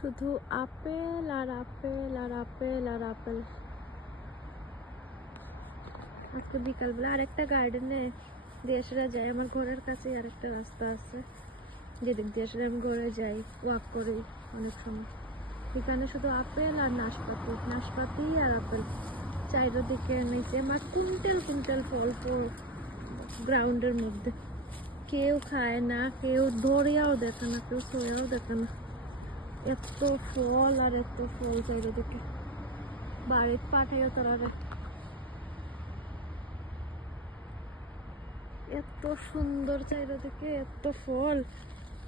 শুধু আপেল আর আপেল আর আপেল আর আপেল। আজকে বিকালবেলা আরেকটা গার্ডেনে দিয়ে আসলে যাই, আমার ঘরের কাছে আরেকটা রাস্তা আছে যেদিক দিয়ে আসলে আমি ঘরে যাই, ওয়াক করি অনেক সময়। এখানে শুধু আপেল আর নাশপাতি, নাশপাতি আর আপেল চারিদিকে নিচে আমার কুইন্টাল কুইন্টাল ফল ফল গ্রাউন্ডের মধ্যে। কেউ খায় না, কেউ ধরিয়াও দেখে না, কেউ ছুঁয়েও দেখে না। এত ফল আর এত ফল চারিদিকে, বাড়িতে পাঠাইও তারা। এত সুন্দর চারিদিকে, এত ফল,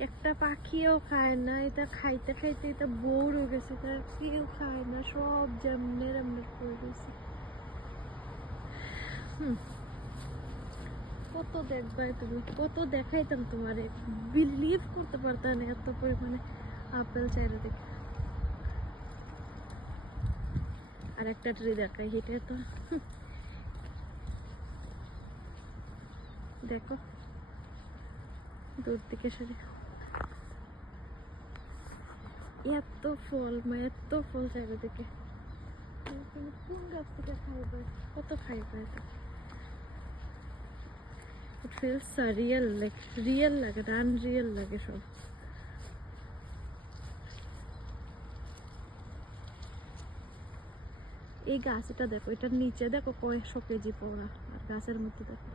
একটা পাখিও খায় না। এটা খাইতে খাইতে এটা বোর হয়ে গেছে, তার কেউ খায় না, সব যেমনে যেমনে করে গেছে। কত দেখবাই তুমি, কত দেখাইতাম তোমারে, বিলিভ করতে পারতাম না এত পরিমাণে আপেল চারিদিকে। আর একটা ট্রি দেখাই, হেঁটে তো দেখো দূর থেকে সরে, এত ফল, এত ফল চারিদিকে। কোন গাছ থেকে খাইবে, কত খাইবে এটা। It feels surreal, like real লাগে, unreal লাগে সব। এই গাছটা দেখো, এটার নিচে দেখো কয়েকশো কেজি পড়া, আর গাছের মধ্যে দেখো